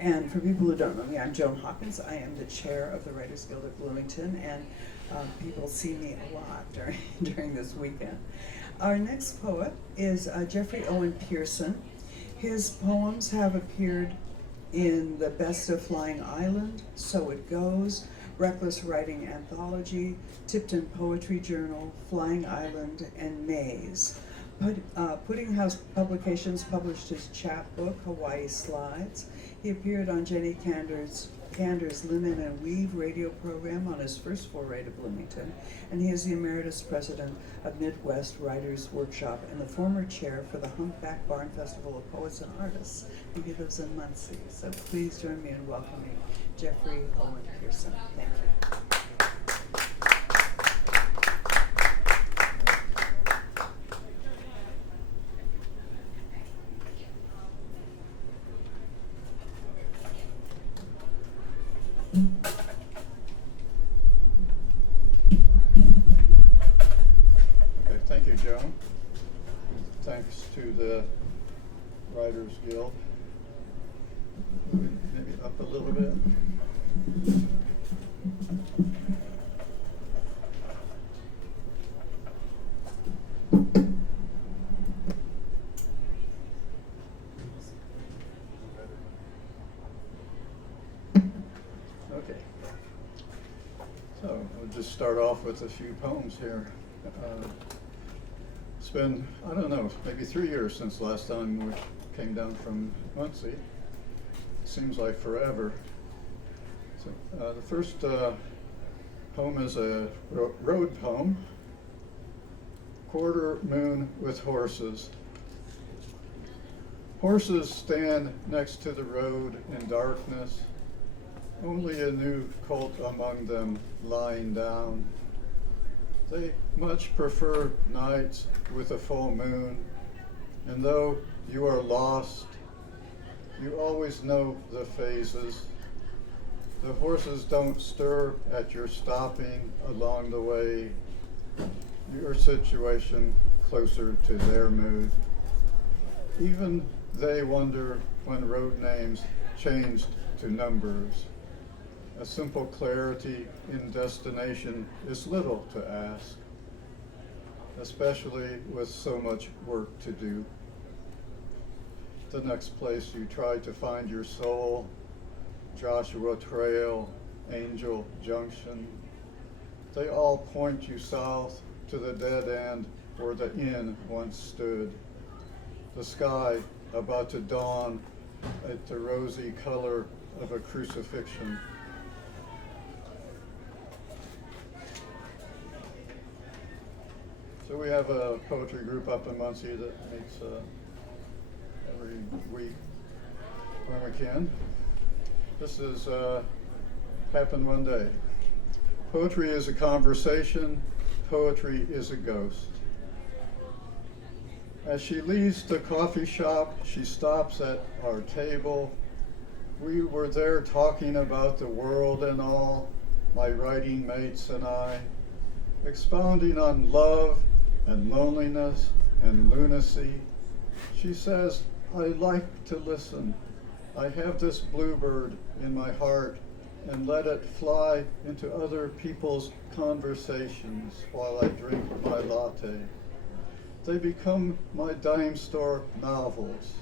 And for people who don't know me, I'm Joan Hawkins. I am the chair of the Writers Guild of Bloomington, and people see me a lot during this weekend. Our next poet is Jeffrey Owen Pearson. His poems have appeared in the Best of Flying Island, So It Goes, Reckless Writing Anthology, Tipton Poetry Journal, Flying Island, and Maze. Pudding House Publications published his chapbook, Hawaii Slides. He appeared on Jenny Cander's Linen and Weave radio program on his first foray to Bloomington, and he is the emeritus president of Midwest Writers Workshop and the former chair for the Humpback Barn Festival of Poets and Artists. He lives in Muncie, so please join me in welcoming Jeffrey Owen Pearson. Thank you. Okay, thank you, Joan. Thanks to the Writers Guild. Maybe up a little bit. Okay. So we'll just start off with a few poems here. It's been, I don't know, maybe 3 years since last time we came down from Muncie. Seems like forever. So the first poem is a road poem, Quarter Moon with Horses. Horses stand next to the road in darkness, only a new colt among them lying down. They much prefer nights with a full moon, and though you are lost, you always know the phases. The horses don't stir at your stopping along the way, your situation closer to their mood. Even they wonder when road names changed to numbers. A simple clarity in destination is little to ask, especially with so much work to do. The next place you try to find your soul, Joshua Trail, Angel Junction. They all point you south to the dead end where the inn once stood. The sky about to dawn at the rosy color of a crucifixion. So we have a poetry group up in Muncie that meets every week when we can. This is happened one day. Poetry is a conversation. Poetry is a ghost. As she leaves the coffee shop, she stops at our table. We were there talking about the world and all, my writing mates and I, expounding on love and loneliness and lunacy. She says, I like to listen. I have this bluebird in my heart and let it fly into other people's conversations while I drink my latte. They become my dime store novels.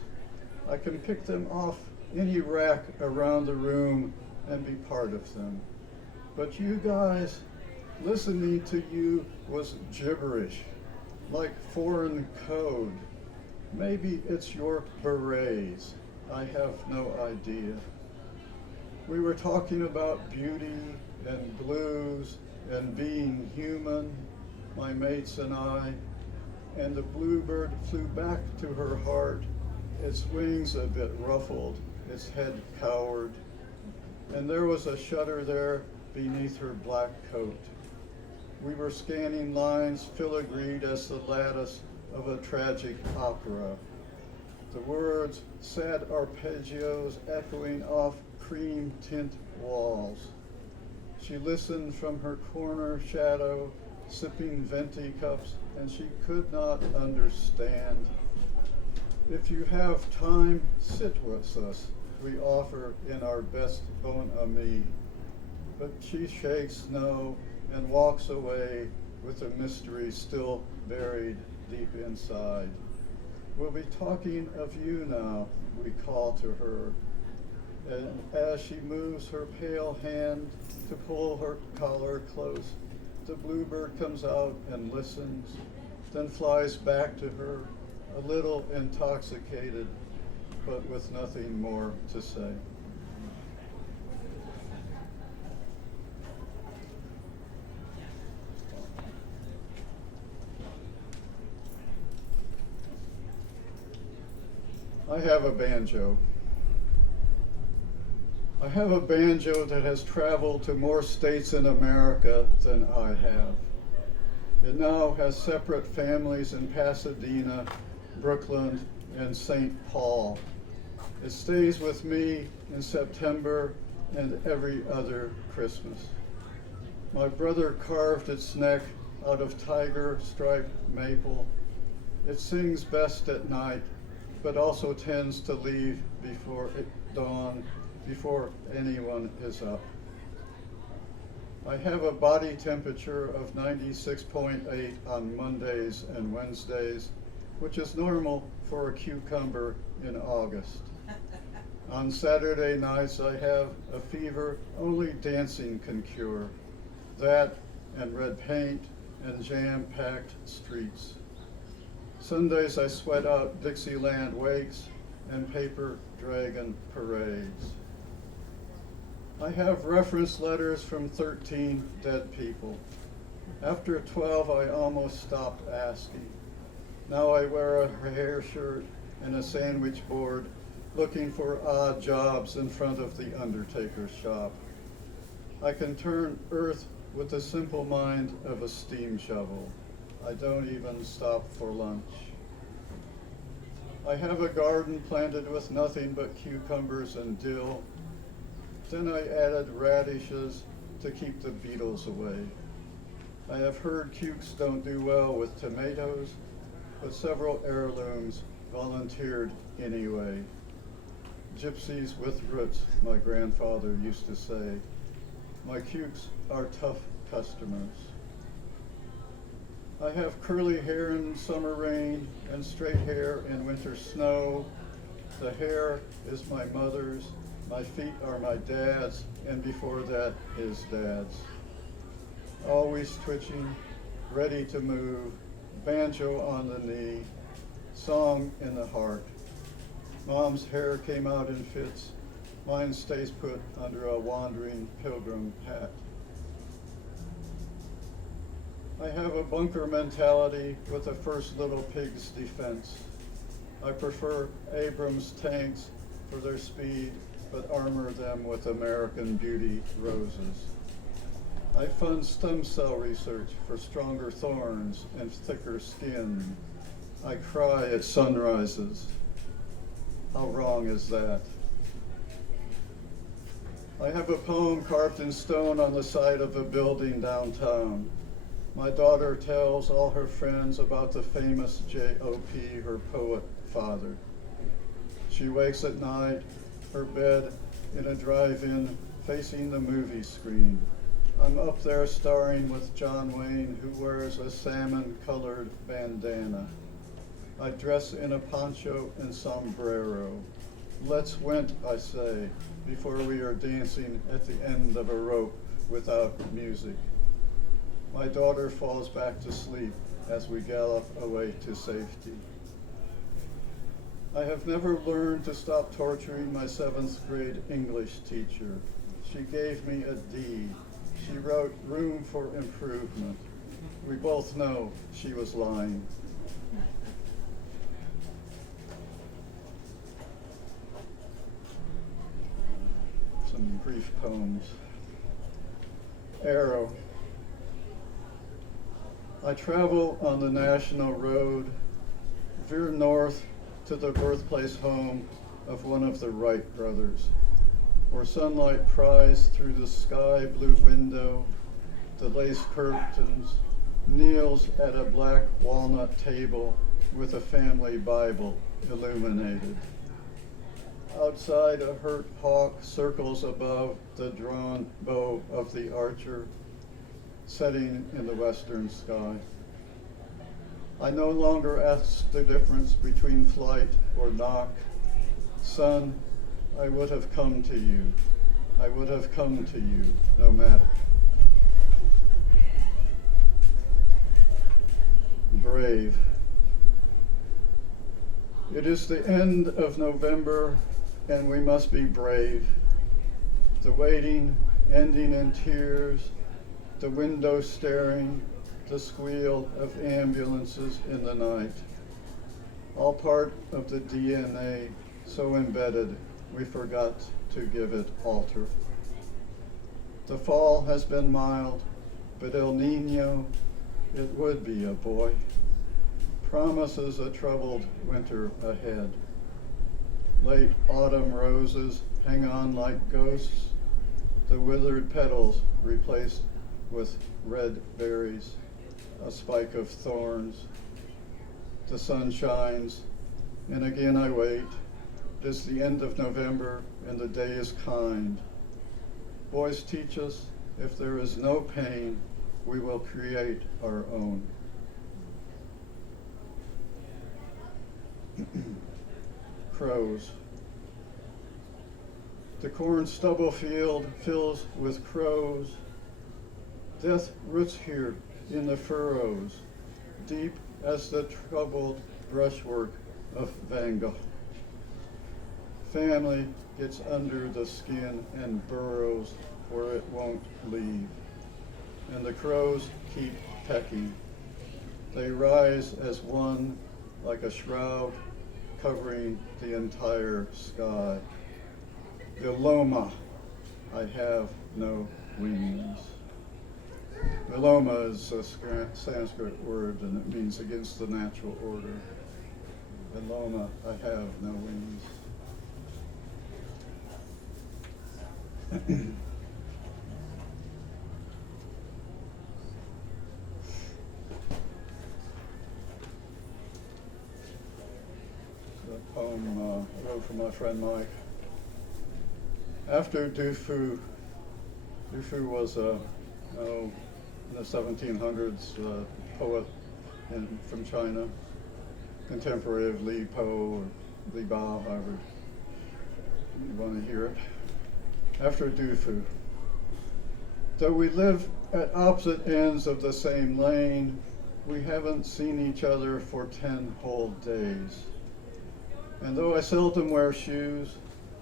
I can pick them off any rack around the room and be part of them. But you guys, listening to you was gibberish, like foreign code. Maybe it's your berets. I have no idea. We were talking about beauty and blues and being human, my mates and I, and the bluebird flew back to her heart, its wings a bit ruffled, its head cowered, and there was a shudder there beneath her black coat. We were scanning lines filigreed as the lattice of a tragic opera. The words, sad arpeggios echoing off cream tint walls. She listened from her corner shadow, sipping venti cups, and she could not understand. If you have time, sit with us. we offer in our best bon ami. But she shakes no and walks away with a mystery still buried deep inside. We'll be talking of you now, we call to her. And as she moves her pale hand to pull her collar close, the bluebird comes out and listens, then flies back to her, a little intoxicated, but with nothing more to say. I have a banjo. I have a banjo that has traveled to more states in America than I have. It now has separate families in Pasadena, Brooklyn, and St. Paul. It stays with me in September and every other Christmas. My brother carved its neck out of tiger striped maple. It sings best at night, but also tends to leave before dawn, before anyone is up. I have a body temperature of 96.8 on Mondays and Wednesdays, which is normal for a cucumber in August. On Saturday nights, I have a fever only dancing can cure. That and red paint and jam-packed streets. Sundays, I sweat out Dixieland wakes and paper dragon parades. I have reference letters from 13 dead people. After 12, I almost stopped asking. Now I wear a hair shirt and a sandwich board, looking for odd jobs in front of the undertaker's shop. I can turn earth with the simple mind of a steam shovel. I don't even stop for lunch. I have a garden planted with nothing but cucumbers and dill. Then I added radishes to keep the beetles away. I have heard cukes don't do well with tomatoes, but several heirlooms volunteered anyway. Gypsies with roots, my grandfather used to say. My cukes are tough customers. I have curly hair in summer rain and straight hair in winter snow. The hair is my mother's, my feet are my dad's, and before that, his dad's. Always twitching, ready to move, banjo on the knee, song in the heart. Mom's hair came out in fits, mine stays put under a wandering pilgrim hat. I have a bunker mentality with the first little pig's defense. I prefer Abrams tanks for their speed, but armor them with American Beauty roses. I fund stem cell research for stronger thorns and thicker skin. I cry at sunrises. How wrong is that? I have a poem carved in stone on the side of a building downtown. My daughter tells all her friends about the famous J.O.P., her poet father. She wakes at night, her bed in a drive-in facing the movie screen. I'm up there starring with John Wayne, who wears a salmon-colored bandana. I dress in a poncho and sombrero. Let's went, I say, before we are dancing at the end of a rope without music. My daughter falls back to sleep as we gallop away to safety. I have never learned to stop torturing my 7th grade English teacher. She gave me a D. She wrote room for improvement. We both know she was lying. Some brief poems. Arrow. I travel on the national road, veer north to the birthplace home of one of the Wright brothers, where sunlight pries through the sky blue window, the lace curtains, kneels at a black walnut table with a family Bible illuminated. Outside, a hurt hawk circles above the drawn bow of the archer, setting in the western sky. I no longer ask the difference between flight or knock. Son, I would have come to you. I would have come to you, no matter. Brave. It is the end of November, and we must be brave. The waiting, ending in tears, the window staring, the squeal of ambulances in the night. All part of the DNA so embedded we forgot to give it alter. The fall has been mild, but El Nino, it would be a boy. Promises a troubled winter ahead. Late autumn roses hang on like ghosts, the withered petals replaced with red berries, a spike of thorns. The sun shines, and again I wait. It is the end of November, and the day is kind. Boys teach us, if there is no pain, we will create our own. Crows. The corn stubble field fills with crows. Death roots here in the furrows, deep as the troubled brushwork of Van Gogh. Family gets under the skin and burrows where it won't leave. And the crows keep pecking. They rise as one, like a shroud, covering the entire sky. Viloma, I have no wings. Viloma is a Sanskrit word, and it means against the natural order. Viloma, I have no wings. A poem I wrote for my friend Mike. After Du Fu was in the 1700s poet from China, contemporary of Li Po or Li Bao, however you want to hear it. After Du Fu. Though we live at opposite ends of the same lane, we haven't seen each other for 10 whole days. And though I seldom wear shoes,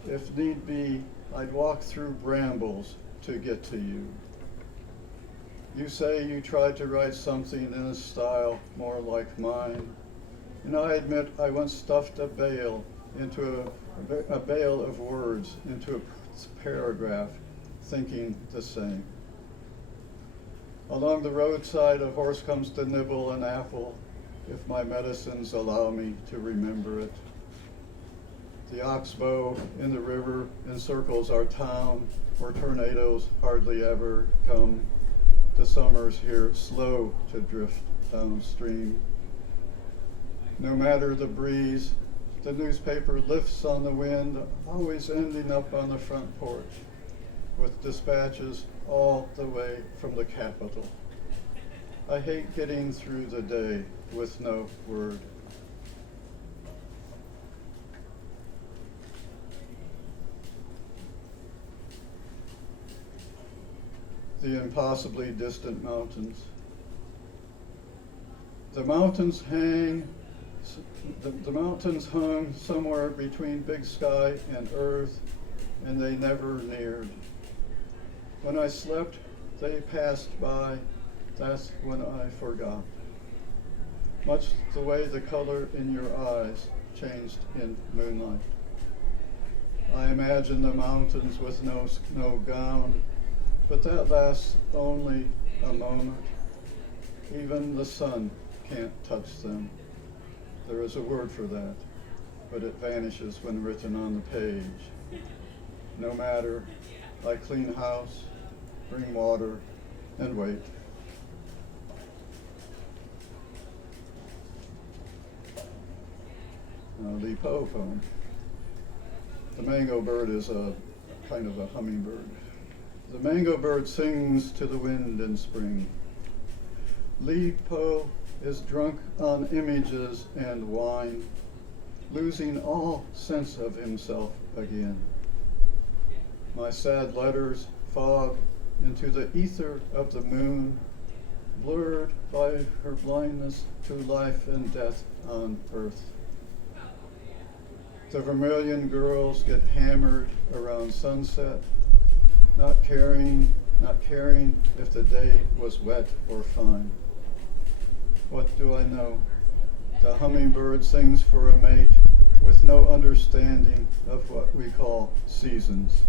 if need be, I'd walk through brambles to get to you. You say you tried to write something in a style more like mine, and I admit I once stuffed a bale of words into a paragraph, thinking the same. Along the roadside, a horse comes to nibble an apple, if my medicines allow me to remember it. The oxbow in the river encircles our town, where tornadoes hardly ever come. The summers here slow to drift downstream. No matter the breeze, the newspaper lifts on the wind, always ending up on the front porch, with dispatches all the way from the Capitol. I hate getting through the day with no word. The impossibly distant mountains. The mountains hung somewhere between big sky and earth, and they never neared. When I slept, they passed by. That's when I forgot. Much the way the color in your eyes changed in moonlight. I imagine the mountains with no gown, but that lasts only a moment. Even the sun can't touch them. There is a word for that, but it vanishes when written on the page. No matter, I clean house, bring water, and wait. Li Po poem. The mango bird is a kind of a hummingbird. The mango bird sings to the wind in spring. Li Po is drunk on images and wine, losing all sense of himself again. My sad letters fog into the ether of the moon, blurred by her blindness to life and death on earth. The Vermilion girls get hammered around sunset, not caring if the day was wet or fine. What do I know? The hummingbird sings for a mate with no understanding of what we call seasons.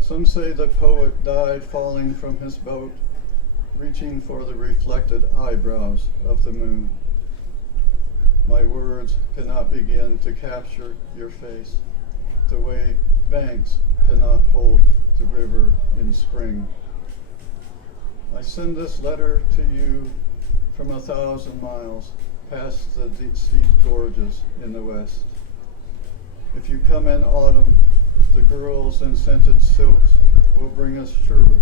Some say the poet died falling from his boat, reaching for the reflected eyebrows of the moon. My words cannot begin to capture your face, the way banks cannot hold the river in spring. I send this letter to you from 1,000 miles past the steep gorges in the west. If you come in autumn, the girls in scented silks will bring us sherbet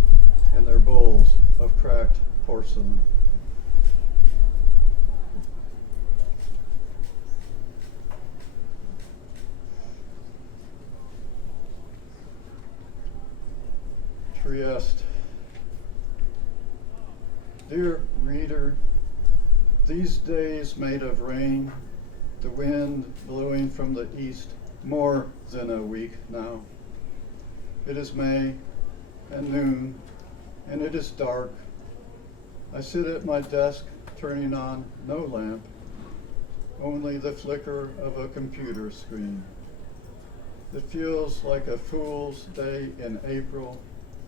in their bowls of cracked porcelain. Trieste. Dear reader, these days made of rain, the wind blowing from the east more than a week now. It is May and noon, and it is dark. I sit at my desk turning on no lamp, only the flicker of a computer screen. It feels like a fool's day in April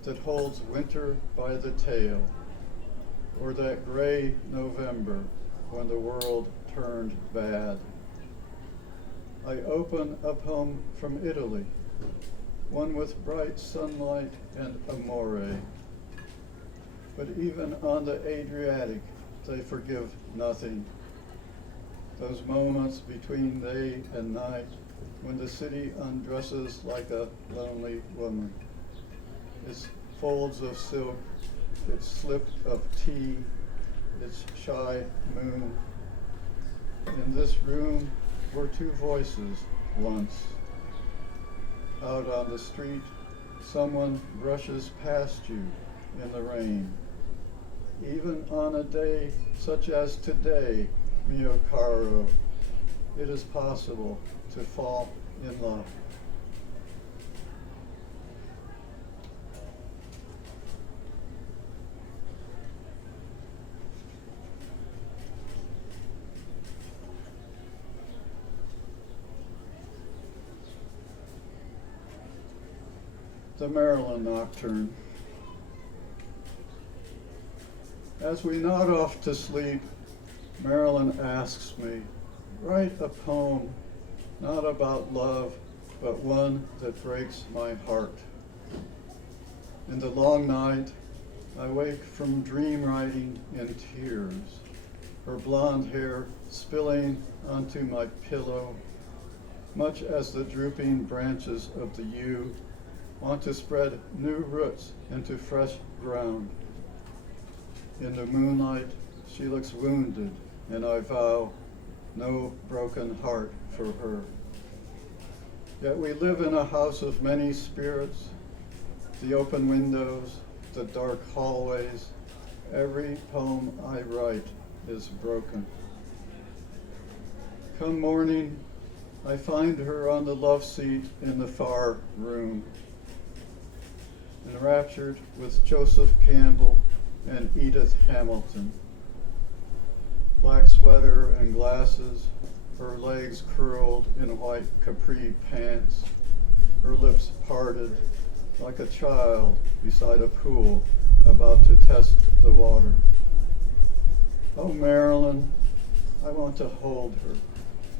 that holds winter by the tail, or that gray November when the world turned bad. I open a poem from Italy, one with bright sunlight and amore. But even on the Adriatic, they forgive nothing. Those moments between day and night when the city undresses like a lonely woman. Its folds of silk, its slip of tea, its shy moon. In this room were two voices once. Out on the street, someone brushes past you in the rain. Even on a day such as today, mio caro, it is possible to fall in love. The Maryland Nocturne. As we nod off to sleep, Marilyn asks me, write a poem, not about love, but one that breaks my heart. In the long night, I wake from dream writing in tears, her blonde hair spilling onto my pillow, much as the drooping branches of the yew want to spread new roots into fresh ground. In the moonlight, she looks wounded, and I vow no broken heart for her. Yet we live in a house of many spirits, the open windows, the dark hallways. Every poem I write is broken. Come morning, I find her on the love seat in the far room, enraptured with Joseph Campbell and Edith Hamilton. Black sweater and glasses, her legs curled in white capri pants, her lips parted like a child beside a pool about to test the water. Oh, Marilyn, I want to hold her.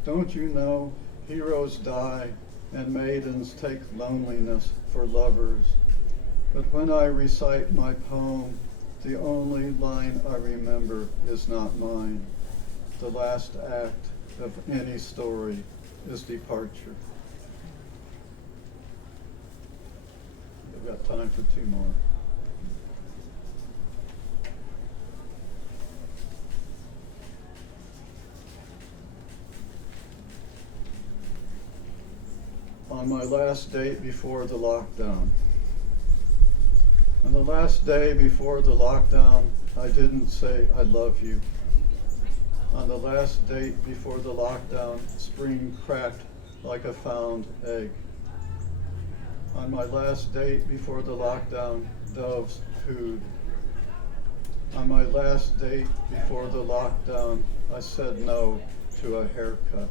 Don't you know heroes die and maidens take loneliness for lovers? But when I recite my poem, the only line I remember is not mine. The last act of any story is departure. got time for two more. On my last date before the lockdown. On the last day before the lockdown, I didn't say I love you. On the last date before the lockdown, spring cracked like a found egg. On my last date before the lockdown, doves cooed. On my last date before the lockdown, I said no to a haircut.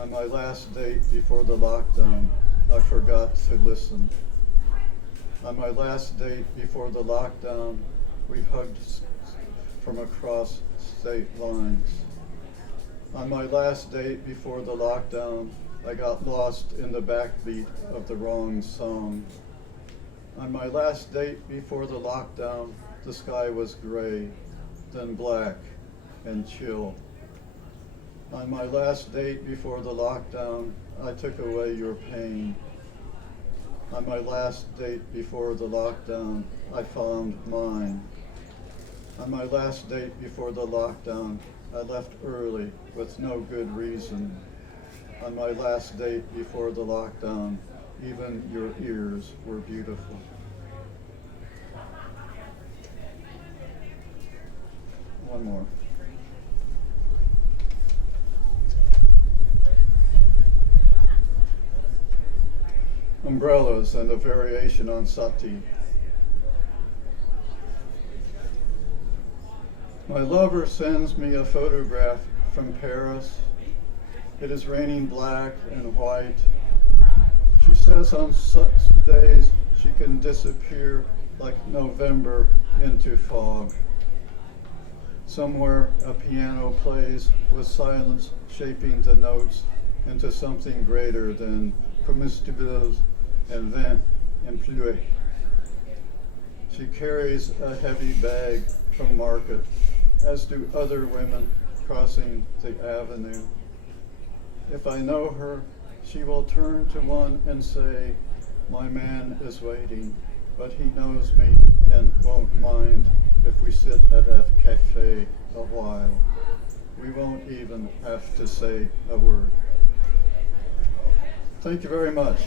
On my last date before the lockdown, I forgot to listen. On my last date before the lockdown, we hugged from across state lines. On my last date before the lockdown, I got lost in the backbeat of the wrong song. On my last date before the lockdown, the sky was gray, then black and chill. On my last date before the lockdown, I took away your pain. On my last date before the lockdown, I found mine. On my last date before the lockdown, I left early with no good reason. On my last date before the lockdown, even your ears were beautiful. One more. Umbrellas and a variation on sati. My lover sends me a photograph from Paris. It is raining black and white. She says on such days she can disappear like November into fog. Somewhere a piano plays with silence shaping the notes into something greater than comestibles and vin and pluie. She carries a heavy bag from market, as do other women crossing the avenue. If I know her, she will turn to one and say, my man is waiting, but he knows me and won't mind if we sit at a cafe a while. We won't even have to say a word. Thank you very much.